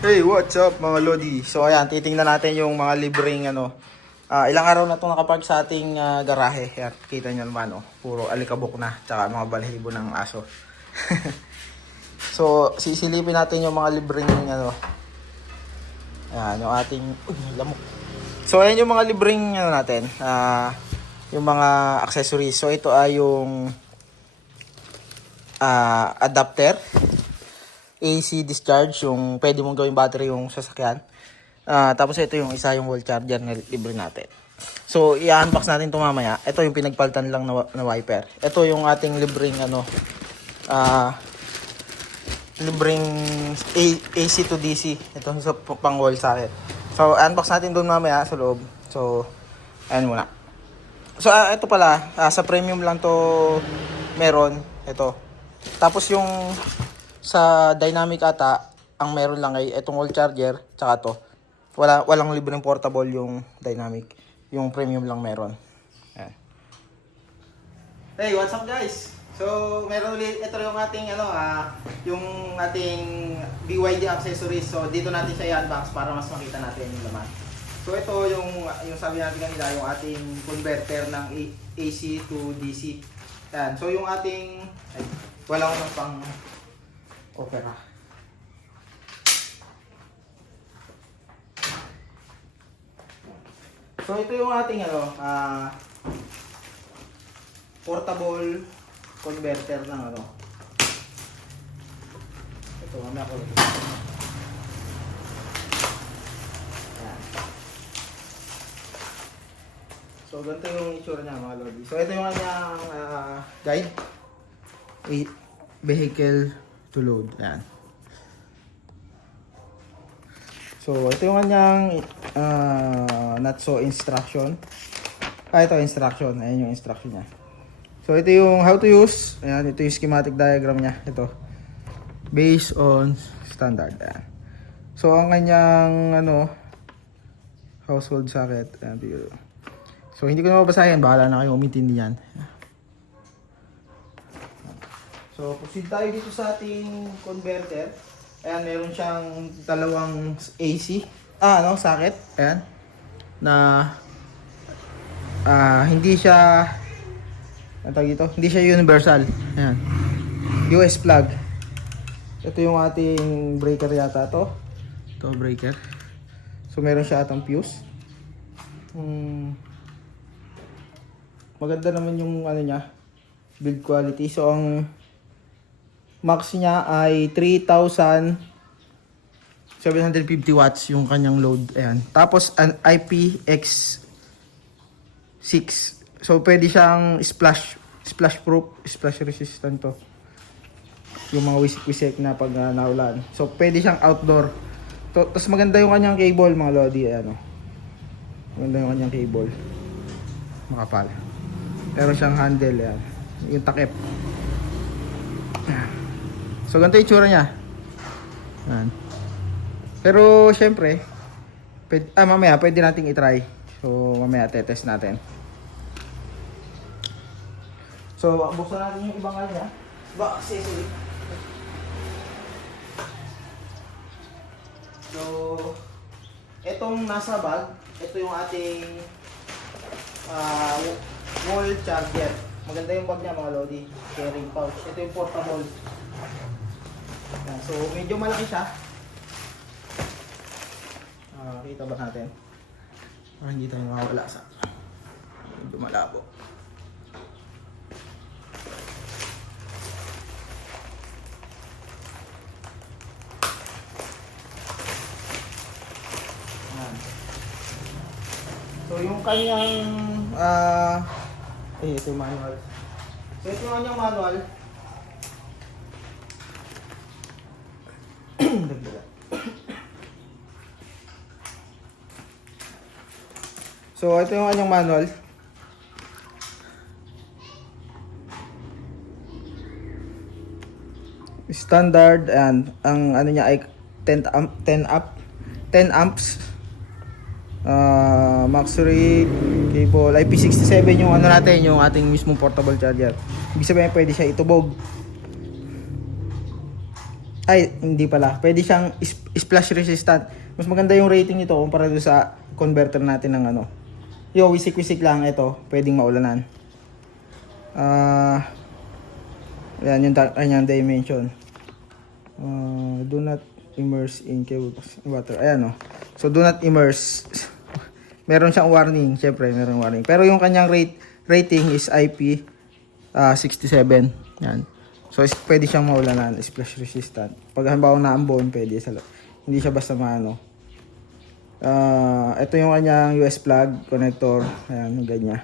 Hey, what's up mga Lodi? So ayan, titingnan natin yung mga libreng ilang araw na itong nakapark sa ating garahe. Ayan, kita nyo naman puro alikabok na, tsaka mga balahibo ng aso. So sisilipin natin yung mga libreng ayan, yung ating, lamok. So ayan yung mga libreng natin, yung mga accessories. So ito ay yung adapter, AC discharge, yung pwede mong gawing battery yung sasakyan. Tapos ito yung isa, yung wall charger na libre natin. So i-unbox natin ito mamaya. Ito yung pinagpalitan lang na wiper. Ito yung ating libreng libreng AC to DC. Ito sa pang wall socket. So unbox natin doon mamaya sa loob. So ayan muna. So ito pala, sa premium lang to meron ito. Tapos yung sa dynamic ata, ang meron lang ay itong wall charger, tsaka to. Walang libreng portable yung dynamic. Yung premium lang meron. Ayan. Hey, what's up guys? So, meron ulit, ito yung ating yung ating BYD accessories. So, dito natin siya i-unbox para mas makita natin yung laman. So, ito yung sabi natin kanina, yung ating converter ng AC to DC. Ayan. So, yung ating wala akong pang opera. So ito yung ating portable converter ng ito mamaya ko. Ayan. So ganito yung itsura niya mga lodi. So ito yung kanyang guide, vehicle to load. Ayan. So ito yung kanyang not so instruction. Ito instruction. Ayan yung instruction niya. So ito yung how to use. Ayan, ito yung schematic diagram niya. Ito. Based on standard. Ayan. So ang kanyang household socket. Ayan, so hindi ko na mabasahin. Bahala na kayo umintindi yan. So proceed tayo dito sa ating converter. Ayan, meron siyang dalawang AC. Socket. Ayan. Na hindi siya hindi siya universal. Ayan. US plug. Ito yung ating breaker yata to. Ito breaker. So meron siya atang fuse. Maganda naman yung niya, build quality. So ang max niya ay 3,750 watts yung kanyang load. Ayan. Tapos an IPX6. So pwede siyang splash proof, splash resistant to. Yung mga wisik-wisik na pag naulan. So pwede siyang outdoor. Tapos maganda yung kanyang cable mga lodi. Ayan, maganda yung kanyang cable. Makapal. Pero siyang handle. Ayan. Yung takip. So ganito yung itsura niya. Ayan. Pero syempre mamaya pwede nating i-try. So mamaya tetest natin. So buksan natin yung ibang niya. Accessory. So etong nasa bag, ito yung ating wall charger. Maganda yung bag niya mga lodi. Carrying pouch. Ito yung portable. So medyo malaki siya. Kita ba natin? Hindi tayo makawala sa medyo malabo. So yung kanyang ito yung manual. So ito yung kanyang manual. So ito yung kanyang manual. Standard, and ang niya ay 10 amps. Maxury cable, IP67 yung natin, yung ating mismong portable charger. Ibig sabihin pwede siya itubog. Ay, hindi pala. Pwede siyang splash resistant. Mas maganda yung rating nito kumpara doon sa converter natin ng ano. Yo, wisik-wisik lang ito. Pwedeng maulanan. Yan yung kanyang dimension. Do not immerse in water. Ayan, oh. So, do not immerse. Meron siyang warning. Siyempre, meron warning. Pero yung kanyang rating is IP 67. Yan. So, pwede siyang maulanan. Splash resistant. Pag halimbawa naambon, pwede. Hindi siya basta maano. Ito yung kanyang US plug, connector. Ayan, ganyan.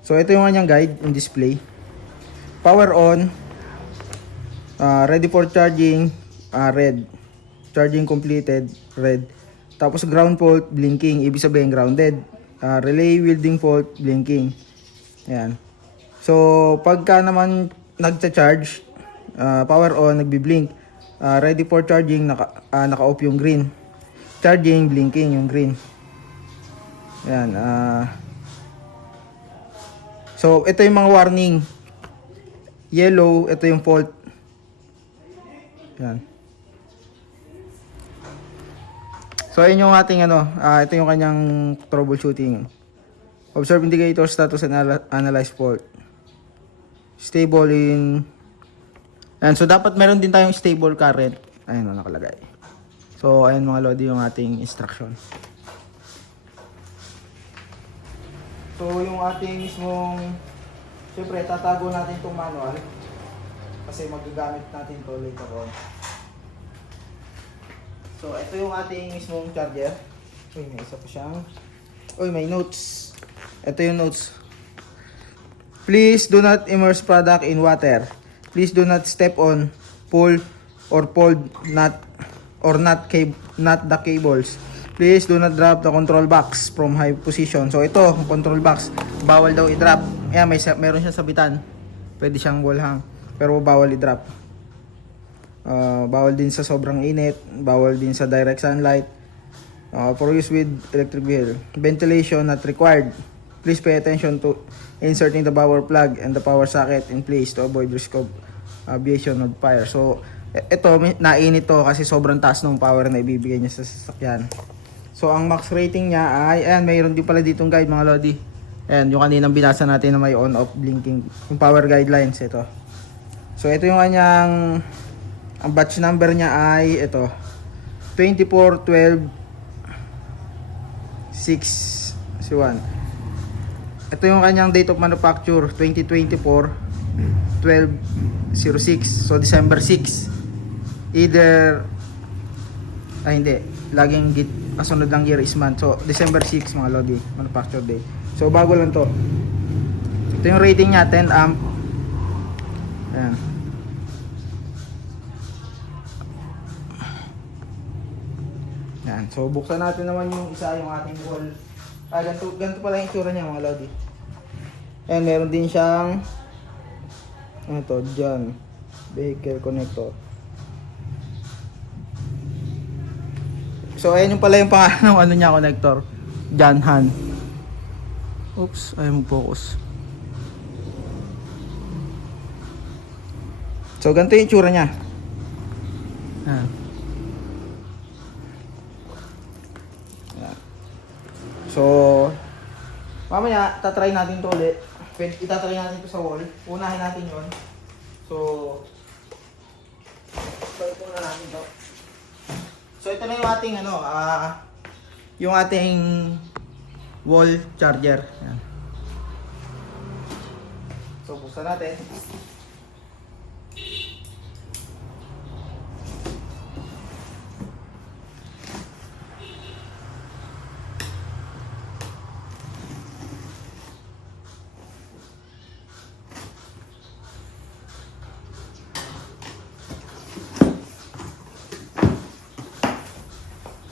So, ito yung kanyang guide, yung display. Power on. Ready for charging. Red. Charging completed. Red. Tapos ground fault, blinking. Ibig sabihin grounded. Relay wielding fault, blinking. Ayan. So, pagka naman nagcha-charge, power on, nagbi-blink. Ready for charging, naka-off yung green. Charging, blinking yung green. Ayan. So, ito yung mga warning. Yellow, ito yung fault. Ayan. So, ayun yung ating ito yung kanyang troubleshooting. Observe indicator status and analyze fault. Stable in... Ayan, so dapat meron din tayong stable current. Ayun o, nakalagay. So, ayun mga lodi yung ating instruction. So, yung ating mismong... Siyempre, tatago natin itong manual. Kasi magagamit natin ito later on. So, ito yung ating mismong charger. Uy, may isa pa siyang... Uy, may notes. Ito yung notes. Please do not immerse product in water. Please do not step on, pull, or pull not the cables. Please do not drop the control box from high position. So ito, control box, bawal daw i-drop. Ayan, meron siyang sabitan. Pwede siyang wall hang, pero bawal i-drop. Bawal din sa sobrang init, bawal din sa direct sunlight. For use with electric vehicle. Ventilation not required. Please pay attention to inserting the power plug and the power socket in place to avoid risk of aviation of fire. So, ito, nainit to kasi sobrang taas ng power na ibibigay niya sa sasakyan. So, ang max rating niya ay, ayan, mayroon din pala ditong guide mga lodi. Ayan, yung kaninang binasa natin na may on-off blinking, yung power guidelines, ito. So, ito yung kanyang, ang batch number niya ay, ito, 2412-6-1. Ito yung kanyang date of manufacture, 2024-12-06. So, December 6. Either, hindi. Laging kasunod lang year is month. So, December 6 mga lodi, manufacture date. So, bago lang to. Ito yung rating niya, 10 amp. Ayan. Ayan. So, buksan natin naman yung isa, yung ating wall. Ganito pala yung itsura niya mga lodi. Ayan, meron din siyang ito, dyan, vehicle connector. So, ayan yung pala yung pangalan ng niya, connector. Janhan. Oops, ayaw mag-focus. So, ganito yung itsura niya. Ayan. So, mamaya, tatry natin ito ulit. Itatry natin ito sa wall. Unahin natin yon. So, ito na natin ito. So, ito na yung ating, yung ating wall charger. Ayan. So, buksan natin.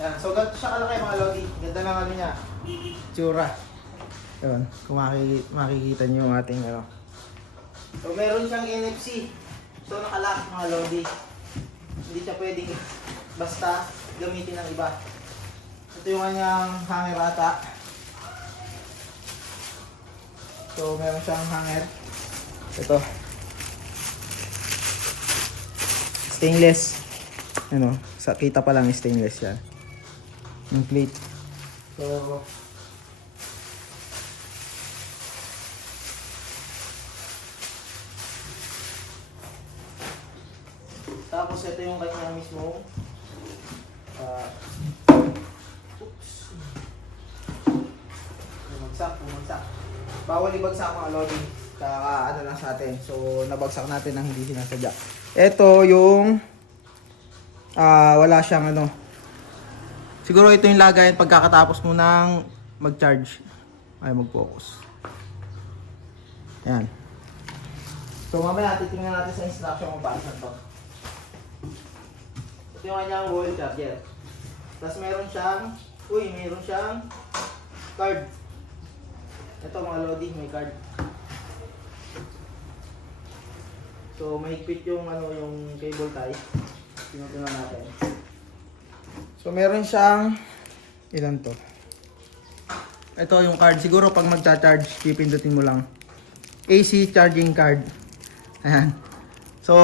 Yan. So, ganito siya kalaki mga lodi. Ganda ng ano niya. Tsura. Yun. Kung makikita niyo yung ating So, meron siyang NFC. So, nakalock mga lodi. Hindi siya pwedeng basta gamitin ng iba. Ito yung kanyang hanger ata. So, meron siyang hanger. Ito. Stainless. Ano, sa kita pa lang stainless yan. Yung plate. So, tapos ito yung kanya mismo. Oops. Bumagsak. Bawal ibagsak mga lodi. Ano lang sa atin. So, nabagsak natin ng hindi sinasadya. Ito yung wala siyang ano. Siguro ito yung lagayan pagkakatapos mo ng mag-charge. Ay, mag-focus. Yan. So, mamaya titingnan natin sa instruction kung paano to. Ito yung kanyang wall charger. Tapos meron siyang card. Ito mga lodi, may card. So, mahigpit yung yung cable tie. Tinutunan natin. So, meron siyang ilan to? Ito yung card. Siguro pag magcha-charge, pipindutin mo lang. AC charging card. Ayan. So,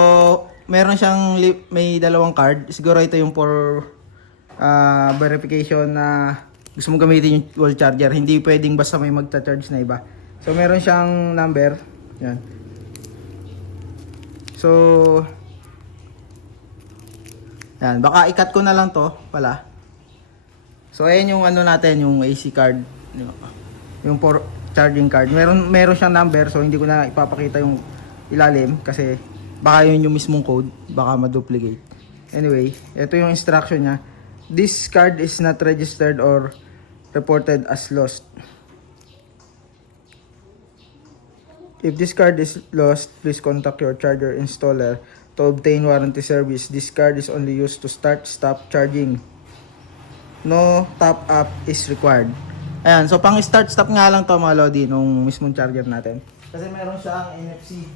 meron siyang may dalawang card. Siguro ito yung for verification na gusto mo gamitin yung wall charger. Hindi pwedeng basta may magcha-charge na iba. So, meron siyang number. Yan. So, yan. Baka i-cut ko na lang to pala. So, ayan yung ano natin, yung AC card. Yung for charging card. Meron siyang number. So, hindi ko na ipapakita yung ilalim kasi baka yun yung mismong code. Baka ma-duplicate. Anyway, ito yung instruction niya. This card is not registered or reported as lost. If this card is lost, please contact your charger installer to obtain warranty service. This card is only used to stop charging. No top up is required. Ayan, so pang start stop nga lang to mga lodi nung mismong charger natin. Kasi meron siyang NFC.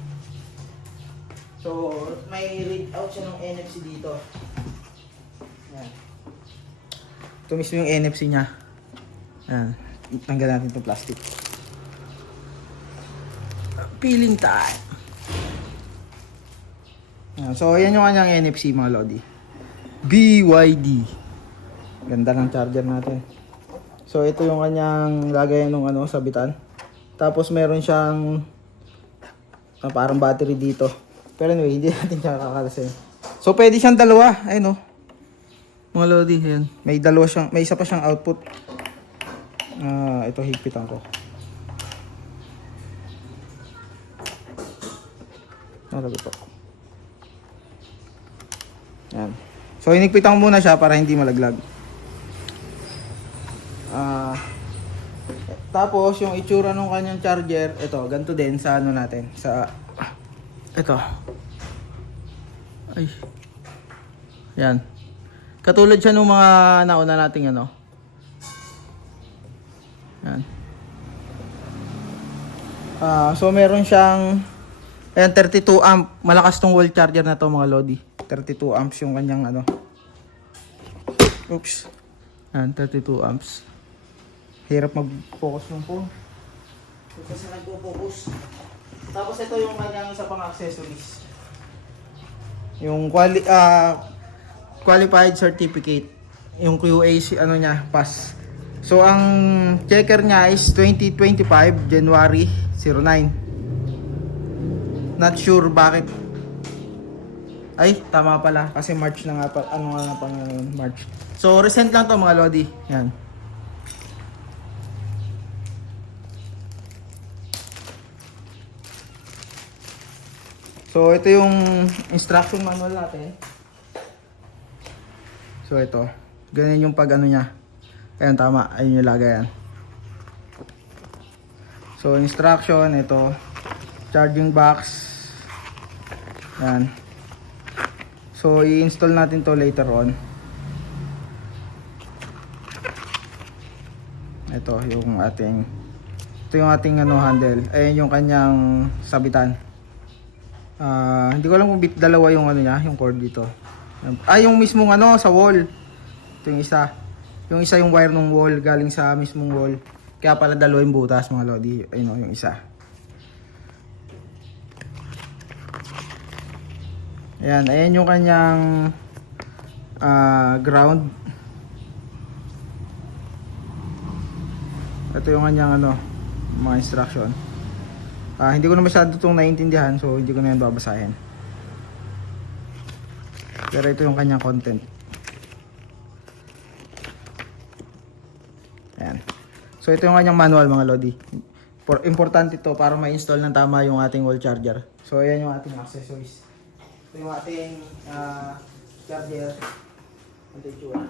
So may read out siya ng NFC dito. Ayan. Ito mismo yung NFC niya. Ayan, tanggal natin itong plastic. Peeling time. Ayan, so yan yung kanyang NFC mga lodi. BYD. Ganda ng charger natin. So ito yung kanyang lagayan ng sabitan. Tapos meron siyang parang battery dito. Pero anyway, hindi natin siya kakalasin. So pwede siyang dalawa. Ayun o. Mga lodi, ayan. May isa pa siyang output. Ito higpitan ko. Nalagot ako. Ayan. So hinigpitan ko muna siya para hindi malaglag. Tapos yung itsura ng kanyang charger, ito, ganito din sa natin, sa ito. Ay. Yan. Katulad siya ng mga nauna nating Yan. So meron siyang 32 amp. Malakas tong wall charger na to mga lodi. 32 amps yung kanyang Oops. 32 amps. Hirap mag-focus ng phone. Kasi nagpo-focus. Tapos ito yung kanyang isa pang accessories. Yung qualified certificate. Yung QA niya, pass. So ang checker niya is 2025 January 09. Not sure bakit. Ay, tama pala kasi March na nga pa. Ano nga pang March. So recent lang to mga lodi. Yan. So ito yung instruction manual natin. So ito, ganyan yung pag niya. Ayan, tama, ayun yung lagayan. So instruction, ito, charging box. Ayan. So i-install natin to later on. Ito yung ating handle. Ayan yung kanyang sabitan. Hindi ko alam kung dalawa yung niya, yung cord dito. Yung mismong sa wall. Ito yung isa. Yung isa yung wire ng wall galing sa mismong wall. Kaya pala dalawa yung butas mga lodi. Ayun yung isa. Ayan yung kanyang ground. Ito yung kanyang mga instruction. Hindi ko na masyado itong naiintindihan, so hindi ko na yan babasahin. Pero ito yung kanyang content. Ayan. So ito yung kanyang manual mga lodi. Importante ito para ma-install ng tama yung ating wall charger. So ayan yung ating accessories. Ito yung ating charger. Ito yung